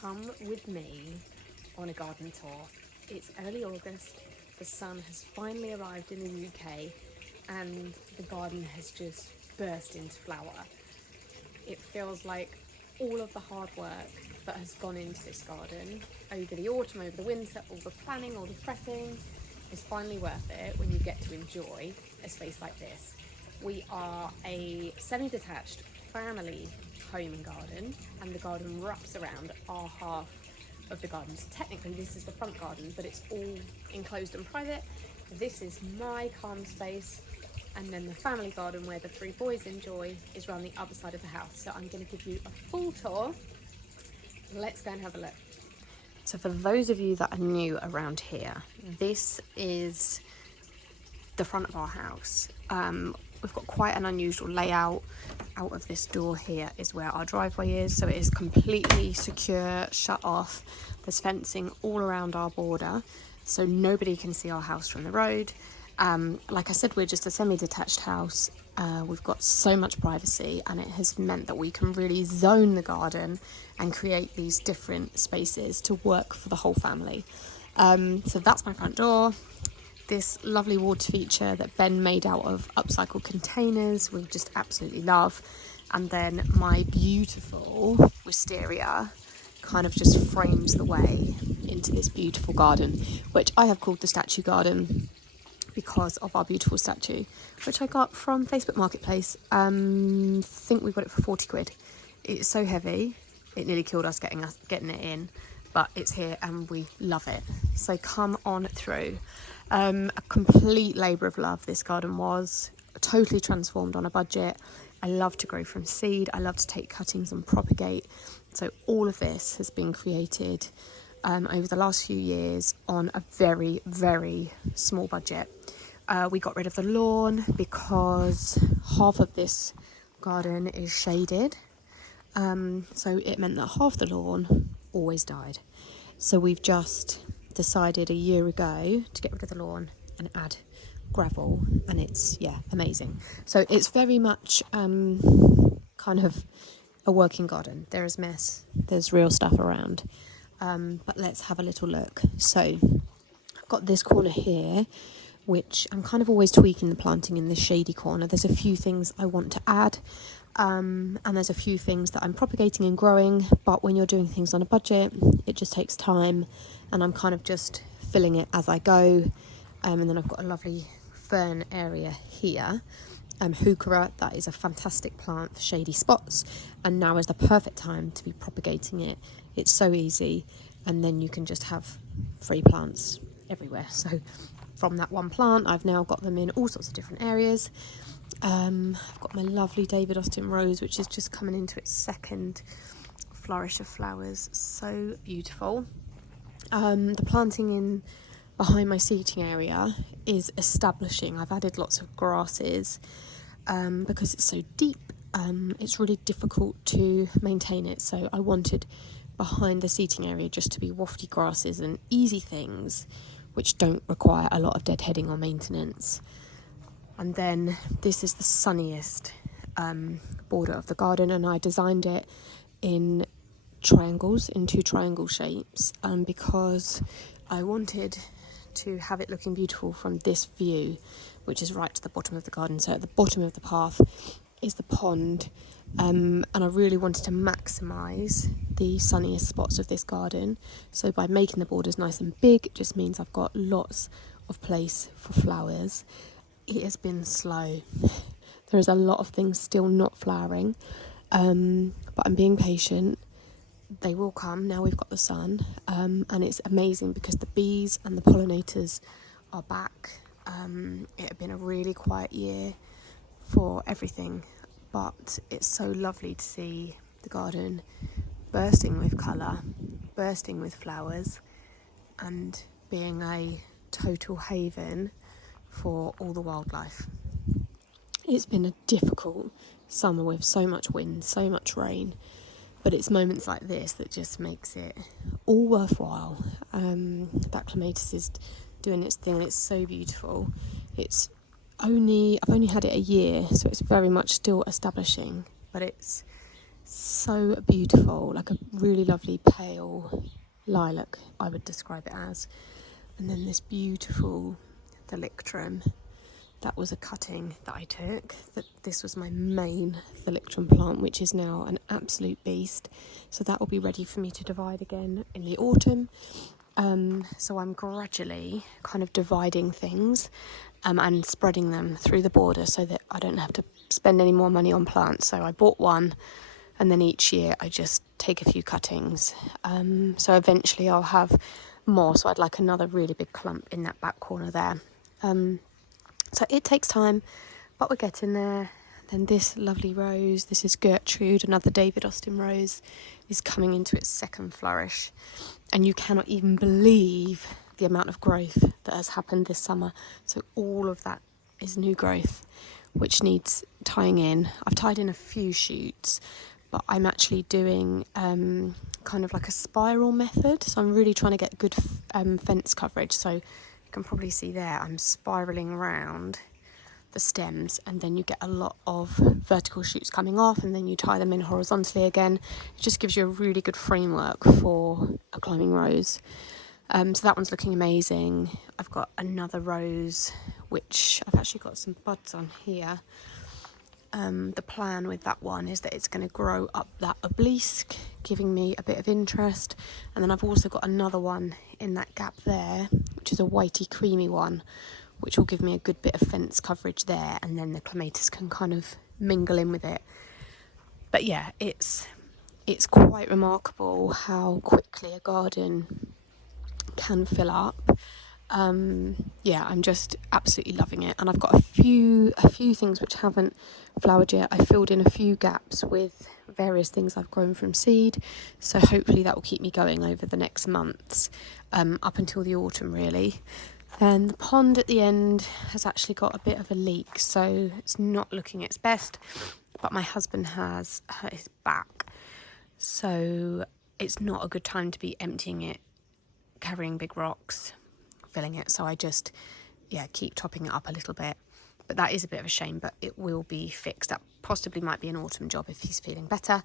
come with me on a garden tour. It's early August, the sun has finally arrived in the UK, and the garden has just burst into flower. It feels like all of the hard work that has gone into this garden over the autumn, over the winter, all the planning, all the prepping is finally worth it when you get to enjoy a space like this. We are a semi-detached family home and garden, and the garden wraps around our half of the garden. So technically this is the front garden, but it's all enclosed and private. This is my calm space, and then the family garden where the three boys enjoy is around the other side of the house. So I'm going to give you a full tour. Let's go and have a look. So for those of you that are new around here, this is the front of our house. We've got quite an unusual layout. Out of this door here is where our driveway is, so it is completely secure, shut off. There's fencing all around our border, so nobody can see our house from the road. Like I said, we're just a semi-detached house. We've got so much privacy, and it has meant that we can really zone the garden and create these different spaces to work for the whole family. So that's my front door. This lovely water feature that Ben made out of upcycled containers, we just absolutely love. And then my beautiful wisteria kind of just frames the way into this beautiful garden, which I have called the statue garden because of our beautiful statue, which I got from Facebook Marketplace. I think we got it for 40 quid. It's so heavy, it nearly killed us getting it in, but it's here and we love it. So come on through. A complete labour of love this garden was, totally transformed on a budget. I love to grow from seed, I love to take cuttings and propagate. So all of this has been created over the last few years on a very, very small budget. We got rid of the lawn because half of this garden is shaded. So it meant that half the lawn always died. So we've just decided a year ago to get rid of the lawn and add gravel, and it's amazing. So it's very much kind of a working garden. There is mess, there's real stuff around, but let's have a little look. So I've got this corner here, which I'm kind of always tweaking the planting in this shady corner. There's a few things I want to add, and there's a few things that I'm propagating and growing, but when you're doing things on a budget, it just takes time, and I'm kind of just filling it as I go. And then I've got a lovely fern area here, heuchera, that is a fantastic plant for shady spots, and now is the perfect time to be propagating it. It's so easy, and then you can just have free plants everywhere. So from that one plant, I've now got them in all sorts of different areas. I've got my lovely David Austin rose, which is just coming into its second flourish of flowers. So beautiful. The planting in behind my seating area is establishing. I've added lots of grasses because it's so deep. It's really difficult to maintain it. So I wanted behind the seating area just to be wafty grasses and easy things which don't require a lot of deadheading or maintenance. And then this is the sunniest border of the garden, and I designed it in triangles, in 2 triangle shapes, because I wanted to have it looking beautiful from this view, which is right to the bottom of the garden. So at the bottom of the path is the pond, and I really wanted to maximise the sunniest spots of this garden. So by making the borders nice and big, it just means I've got lots of place for flowers. It has been slow. There is a lot of things still not flowering, but I'm being patient. They will come now we've got the sun, and it's amazing because the bees and the pollinators are back. It had been a really quiet year for everything, but it's so lovely to see the garden bursting with colour, bursting with flowers, and being a total haven for all the wildlife. It's been a difficult summer with so much wind, so much rain, but it's moments like this that just makes it all worthwhile. That clematis is doing its thing, and it's so beautiful. I've only had it a year, so it's very much still establishing, but it's So beautiful, like a really lovely pale lilac, I would describe it as. And then this beautiful thalictrum. That was a cutting that I took. This was my main thalictrum plant, which is now an absolute beast. So that will be ready for me to divide again in the autumn. So I'm gradually kind of dividing things and spreading them through the border so that I don't have to spend any more money on plants. So I bought one, and then each year I just take a few cuttings. So eventually I'll have more. So I'd like another really big clump in that back corner there. So it takes time, but we're getting there. Then this lovely rose, this is Gertrude, another David Austin rose, is coming into its second flourish. And you cannot even believe the amount of growth that has happened this summer. So all of that is new growth, which needs tying in. I've tied in a few shoots, but I'm actually doing kind of like a spiral method. So I'm really trying to get good fence coverage. So you can probably see there, I'm spiraling around the stems, and then you get a lot of vertical shoots coming off, and then you tie them in horizontally again. It just gives you a really good framework for a climbing rose. So that one's looking amazing. I've got another rose, which I've actually got some buds on here. The plan with that one is that it's going to grow up that obelisk, giving me a bit of interest. And then I've also got another one in that gap there, which is a whitey creamy one, which will give me a good bit of fence coverage there, and then the clematis can kind of mingle in with it. But yeah, it's quite remarkable how quickly a garden can fill up. Yeah, I'm just absolutely loving it, and I've got a few things which haven't flowered yet. I filled in a few gaps with various things I've grown from seed, so hopefully that will keep me going over the next months, up until the autumn really. And the pond at the end has actually got a bit of a leak, so it's not looking its best, but my husband has hurt his back, so it's not a good time to be emptying it, carrying big rocks, filling it. So I just keep topping it up a little bit, but that is a bit of a shame, but it will be fixed. That possibly might be an autumn job if he's feeling better.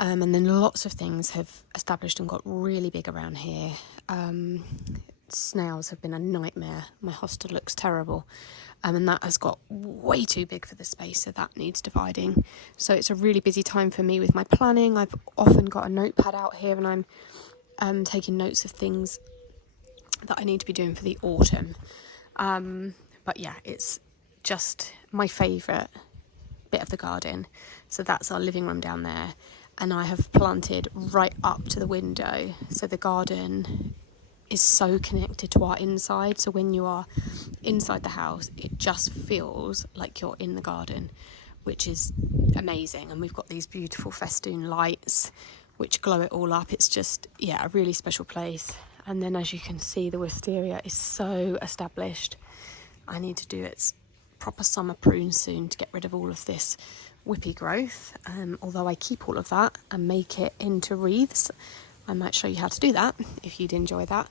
And then lots of things have established and got really big around here. Snails have been a nightmare. My hosta looks terrible, and that has got way too big for the space, so that needs dividing. So it's a really busy time for me with my planning. I've often got a notepad out here, and I'm taking notes of things that I need to be doing for the autumn. But yeah, it's just my favourite bit of the garden. So that's our living room down there, and I have planted right up to the window, so the garden is so connected to our inside. So when you are inside the house, it just feels like you're in the garden, which is amazing. And we've got these beautiful festoon lights which glow it all up. It's just a really special place. And then, as you can see, the wisteria is so established. I need to do its proper summer prune soon to get rid of all of this whippy growth, although I keep all of that and make it into wreaths. I might show you how to do that if you'd enjoy that.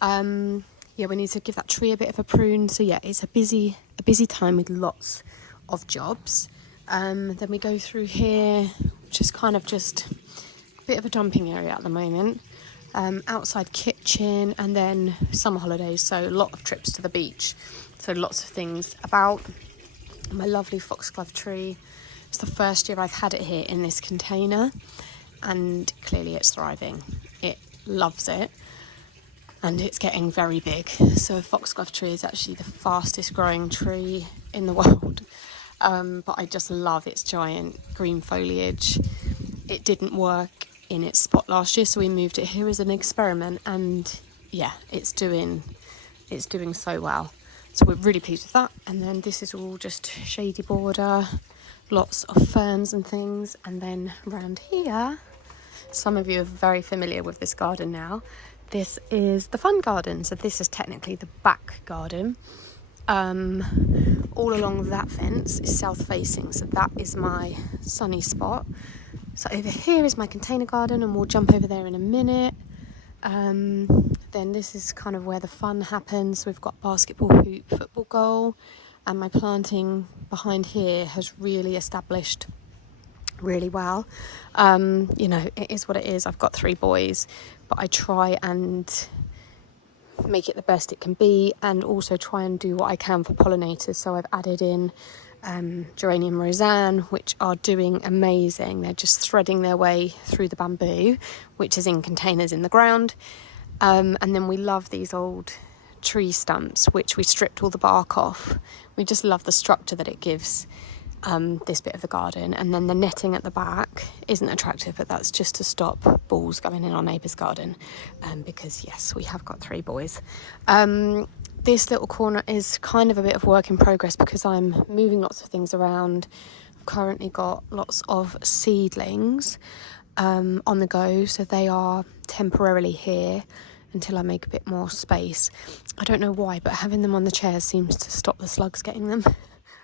We need to give that tree a bit of a prune. So it's a busy time with lots of jobs. Then we go through here, which is kind of just a bit of a dumping area at the moment. Outside kitchen, and then summer holidays, so a lot of trips to the beach. So lots of things about. My lovely foxglove tree. It's the first year I've had it here in this container, and clearly it's thriving. It loves it, and it's getting very big. So a foxglove tree is actually the fastest growing tree in the world, but I just love its giant green foliage. It didn't work in its spot last year, so we moved it here as an experiment, and it's doing so well. So we're really pleased with that. And then this is all just shady border, lots of ferns and things. And then around here, some of you are very familiar with this garden now. This is the fun garden. So this is technically the back garden. All along that fence is south facing, so that is my sunny spot. So over here is my container garden, and we'll jump over there in a minute. Then this is kind of where the fun happens. We've got basketball hoop, football goal, and my planting behind here has really established really well. You know, it is what it is. I've got 3 boys, but I try and make it the best it can be, and also try and do what I can for pollinators. So I've added in geranium roseanne, which are doing amazing. They're just threading their way through the bamboo, which is in containers in the ground. And then we love these old tree stumps, which we stripped all the bark off. We just love the structure that it gives this bit of the garden. And then the netting at the back isn't attractive, but that's just to stop balls going in our neighbour's garden, because yes, we have got 3 boys. This little corner is kind of a bit of work in progress because I'm moving lots of things around. I've currently got lots of seedlings on the go, so they are temporarily here until I make a bit more space. I don't know why, but having them on the chairs seems to stop the slugs getting them.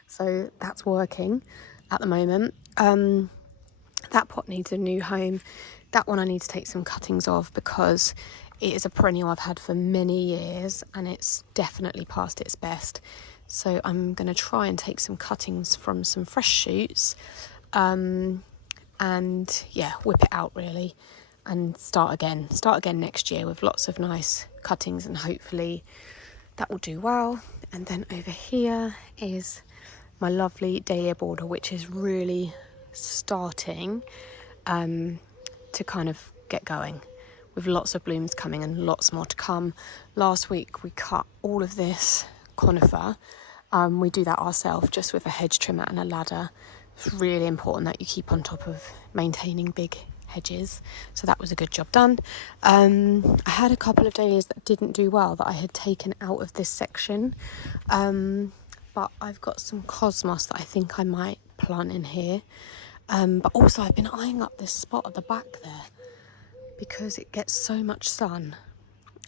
So that's working at the moment. That pot needs a new home. That one I need to take some cuttings of because it is a perennial I've had for many years and it's definitely past its best. So I'm going to try and take some cuttings from some fresh shoots, and yeah, whip it out really and start again next year with lots of nice cuttings, and hopefully that will do well. And then over here is my lovely dahlia border, which is really starting to kind of get going, with lots of blooms coming and lots more to come. Last week we cut all of this conifer. We do that ourselves just with a hedge trimmer and a ladder. It's really important that you keep on top of maintaining big hedges, so that was a good job done. I had a couple of dahlias that didn't do well that I had taken out of this section, but I've got some cosmos that I think I might plant in here. But also I've been eyeing up this spot at the back there because it gets so much sun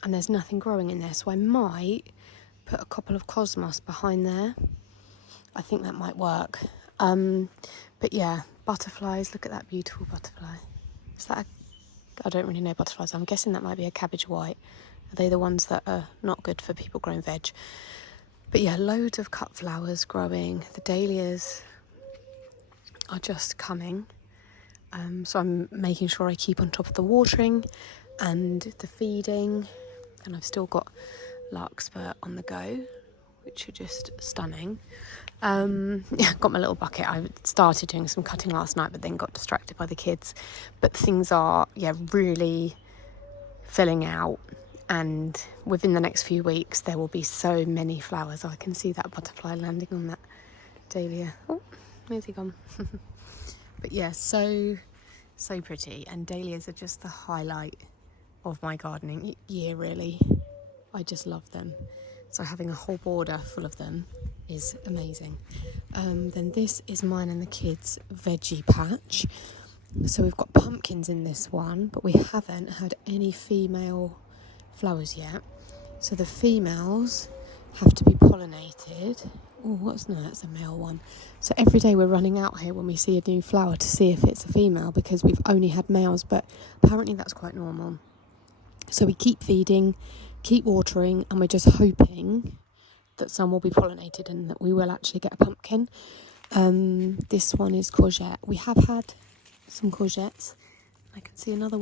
and there's nothing growing in there, so I might put a couple of cosmos behind there. I think that might work. But yeah, butterflies, look at that beautiful butterfly. Is that I don't really know butterflies. I'm guessing that might be a cabbage white. Are they the ones that are not good for people growing veg? But yeah, loads of cut flowers growing. The dahlias are just coming. So I'm making sure I keep on top of the watering and the feeding. And I've still got larkspur on the go, which are just stunning. Yeah, got my little bucket. I started doing some cutting last night, but then got distracted by the kids. But things are, yeah, really filling out. And within the next few weeks, there will be so many flowers. I can see that butterfly landing on that dahlia. Oh, where's he gone? But yeah, so pretty. And dahlias are just the highlight of my gardening year, really. I just love them. So having a whole border full of them is amazing. Then this is mine and the kids' veggie patch. So we've got pumpkins in this one, but we haven't had any female flowers yet. So the females have to be pollinated. Oh, that's a male one. So every day we're running out here when we see a new flower to see if it's a female, because we've only had males, but apparently that's quite normal. So we keep feeding, keep watering, and we're just hoping that some will be pollinated and that we will actually get a pumpkin. This one is courgette. We have had some courgettes. I can see another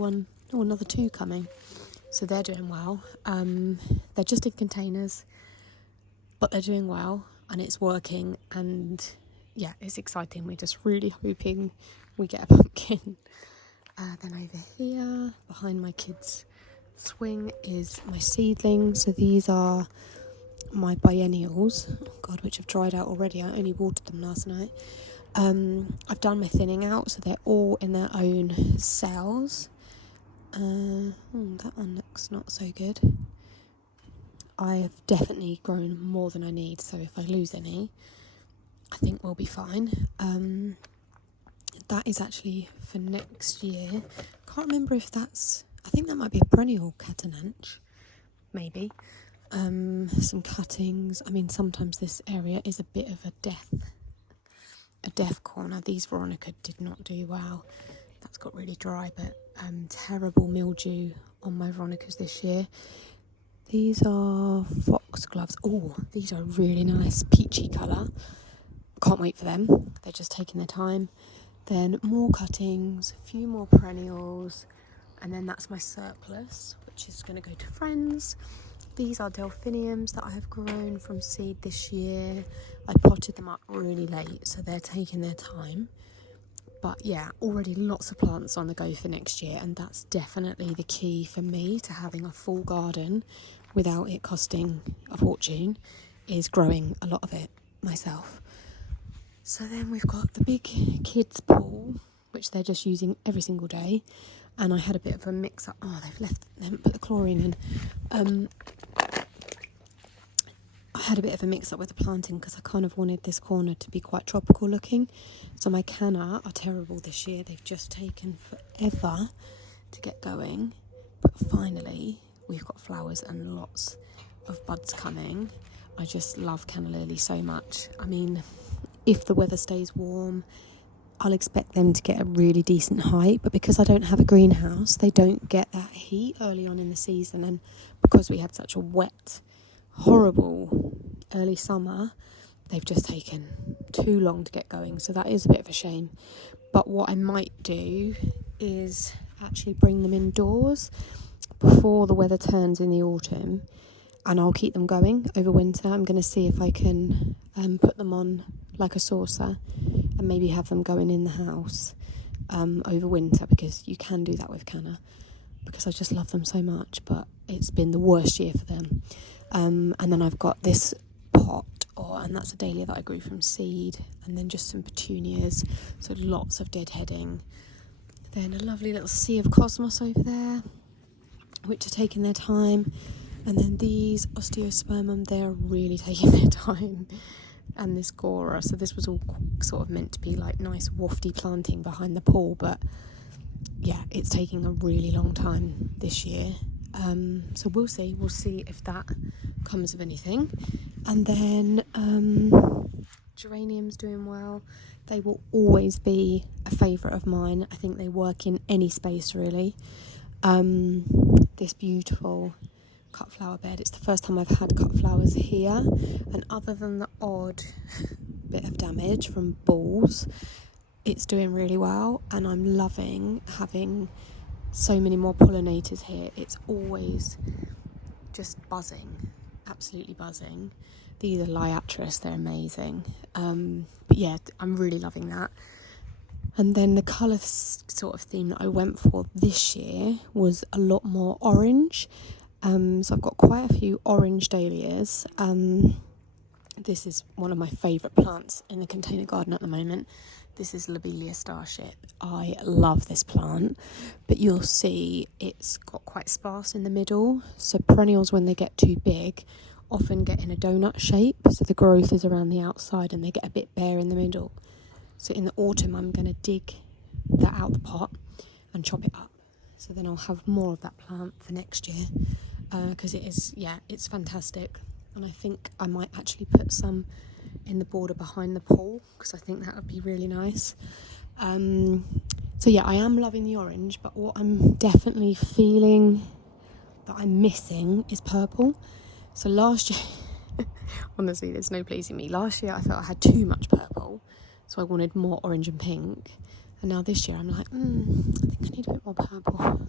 2 coming. So they're doing well. They're just in containers, but they're doing well and it's working, and yeah, it's exciting. We're just really hoping we get a pumpkin. Then over here, behind my kids' swing, is my seedlings. So these are my biennials, which have dried out already. I only watered them last night. I've done my thinning out, so they're all in their own cells. That one looks not so good. I have definitely grown more than I need, so if I lose any, I think we'll be fine. That is actually for next year. Can't remember if I think that might be a perennial catanach, maybe. Some cuttings. I mean, sometimes this area is a bit of a death corner. These Veronica did not do well. That's got really dry, but terrible mildew on my Veronicas this year. These are foxgloves. Oh, these are really nice peachy colour. Can't wait for them. They're just taking their time. then more cuttings, a few more perennials, and then that's my surplus, which is going to go to friends. These are delphiniums that I have grown from seed this year. I potted them up really late, so they're taking their time. But yeah, already lots of plants on the go for next year, and that's definitely the key for me to having a full garden without it costing a fortune, is growing a lot of it myself. So then we've got the big kids pool, which they're just using every single day. And I had a bit of a mix up. Oh, they haven't put the chlorine in. I had a bit of a mix up with the planting because I kind of wanted this corner to be quite tropical looking. So my canna are terrible this year. They've just taken forever to get going. But finally, we've got flowers and lots of buds coming. I just love canna lily so much. I mean, if the weather stays warm, I'll expect them to get a really decent height, but because I don't have a greenhouse, they don't get that heat early on in the season, and because we had such a wet, horrible early summer, they've just taken too long to get going, so that is a bit of a shame. But what I might do is actually bring them indoors before the weather turns in the autumn, and I'll keep them going over winter. I'm going to see if I can put them on like a saucer and maybe have them going in the house over winter, because you can do that with canna, because I just love them so much. But it's been the worst year for them. And then I've got this pot, and that's a dahlia that I grew from seed, and then just some petunias, so lots of deadheading. Then a lovely little sea of cosmos over there, which are taking their time. And then these osteospermum, they're really taking their time. And this gora, so this was all sort of meant to be like nice wafty planting behind the pool, but yeah, it's taking a really long time this year. So we'll see if that comes of anything. And then geraniums doing well. They will always be a favourite of mine. I think they work in any space really. This beautiful cut flower bed, it's the first time I've had cut flowers here, and other than the odd bit of damage from balls, it's doing really well, and I'm loving having so many more pollinators here. It's always just buzzing, absolutely buzzing. These are liatris, they're amazing. But yeah, I'm really loving that. And then the colour sort of theme that I went for this year was a lot more orange. So I've got quite a few orange dahlias. This is one of my favourite plants in the container garden at the moment. This is Lobelia starship. I love this plant, but you'll see it's got quite sparse in the middle. So perennials, when they get too big, often get in a donut shape. So the growth is around the outside and they get a bit bare in the middle. So in the autumn, I'm going to dig that out the pot and chop it up. So then I'll have more of that plant for next year, because it's fantastic. And I think I might actually put some in the border behind the pool, because I think that would be really nice. So yeah, I am loving the orange, but what I'm definitely feeling that I'm missing is purple. So last year, honestly, there's no pleasing me. Last year I felt I had too much purple, so I wanted more orange and pink. And now this year I'm like, I think I need a bit more purple.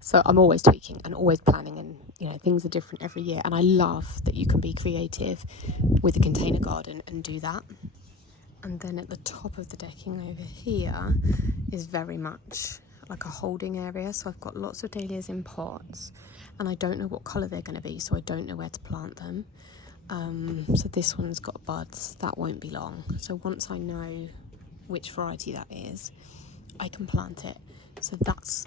So I'm always tweaking and always planning, and things are different every year. And I love that you can be creative with a container garden and do that. And then at the top of the decking over here is very much like a holding area. So I've got lots of dahlias in pots, and I don't know what colour they're going to be, so I don't know where to plant them. So this one's got buds. That won't be long. So once I know which variety that is, I can plant it. So that's,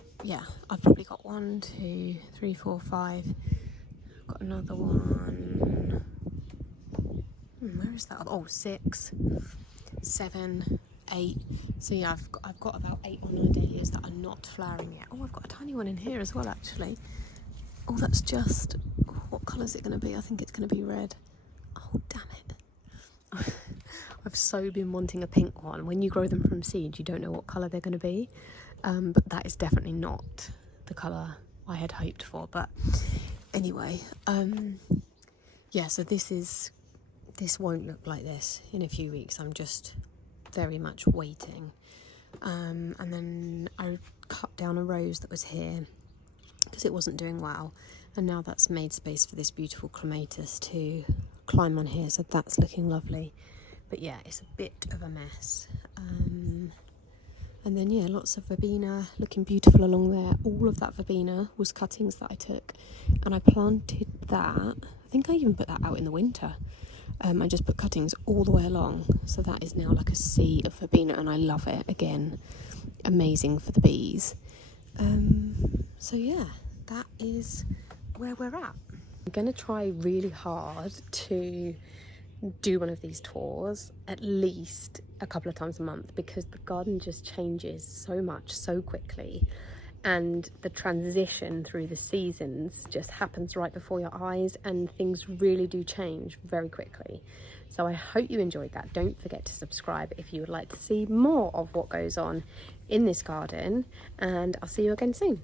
I've probably got 1, 2, 3, 4, 5. I've got another one. Where is that? 6, 7, 8. So yeah, I've got about 8 or 9 dahlias that are not flowering yet. Oh, I've got a tiny one in here as well, actually. Oh, that's just, what colour is it going to be? I think it's going to be red. Oh, damn it. I've so been wanting a pink one. When you grow them from seed, you don't know what colour they're going to be. But that is definitely not the colour I had hoped for. But anyway, so this won't look like this in a few weeks. I'm just very much waiting. and then I cut down a rose that was here because it wasn't doing well, and now that's made space for this beautiful clematis to climb on here, so that's looking lovely. But yeah, it's a bit of a mess. And then yeah, lots of verbena looking beautiful along there. All of that verbena was cuttings that I took, and I planted that. I think I even put that out in the winter. I just put cuttings all the way along, so that is now like a sea of verbena, and I love it. Again, amazing for the bees. So yeah, that is where we're at. I'm gonna try really hard to do one of these tours at least a couple of times a month, because the garden just changes so much so quickly, and the transition through the seasons just happens right before your eyes, and things really do change very quickly. So I hope you enjoyed that. Don't forget to subscribe if you would like to see more of what goes on in this garden, and I'll see you again soon.